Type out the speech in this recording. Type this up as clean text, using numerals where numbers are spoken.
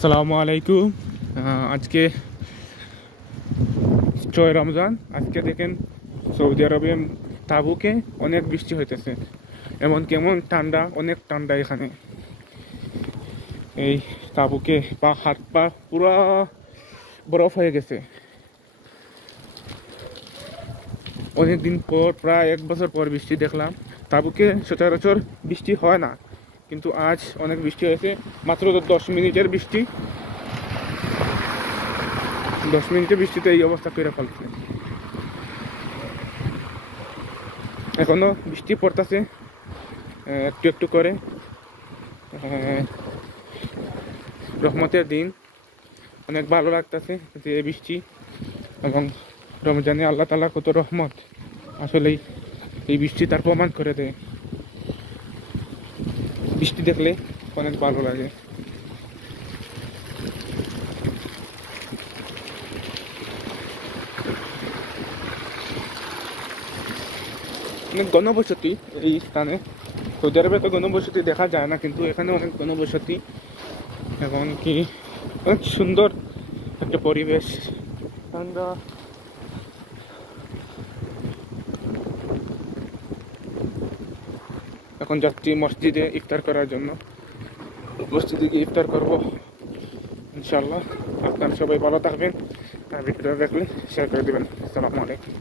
আসসালামু আলাইকুম। আজকে 6 রমজান। আজকে দেখেন সৌদি আরবে তাবুকে অনেক বৃষ্টি হইতেছে, এমন কেমন ঠান্ডা, অনেক ঠান্ডা এখানে। এই তাবুকে হাত পা পুরো বরফ হয়ে গেছে। অনেকদিন পর, প্রায় 1 বছর পর বৃষ্টি দেখলাম। তাবুকে সচরাচর বৃষ্টি হয় না, কিন্তু আজ অনেক বৃষ্টি হয়েছে। মাত্র 10 মিনিটের বৃষ্টি, 10 মিনিটের বৃষ্টিতে এই অবস্থা করে ফেলছে। এখনো বৃষ্টি পড়তেছে একটু একটু করে। রহমতের দিন, অনেক ভালো লাগতেছে যে বৃষ্টি, এবং রমজানে আল্লাহ তাআলা কত রহমত। আসলেই এই বৃষ্টি তার প্রমাণ করে দেয়। বৃষ্টি দেখলে অনেক ভালো লাগে। অনেক ঘনবসতি এই স্থানে। সৌদি আরবে তো ঘনবসতি দেখা যায় না, কিন্তু এখানে অনেক ঘনবসতি, এবং কি অনেক সুন্দর একটা পরিবেশ। আমরা এখন যাচ্ছি মসজিদে ইফতার করার জন্য। মসজিদে গিয়ে ইফতার করবো ইনশাল্লাহ। আপনারা সবাই ভালো থাকবেন, ভিডিওটা দেখলে শেয়ার করে দেবেন। আসসালামু আলাইকুম।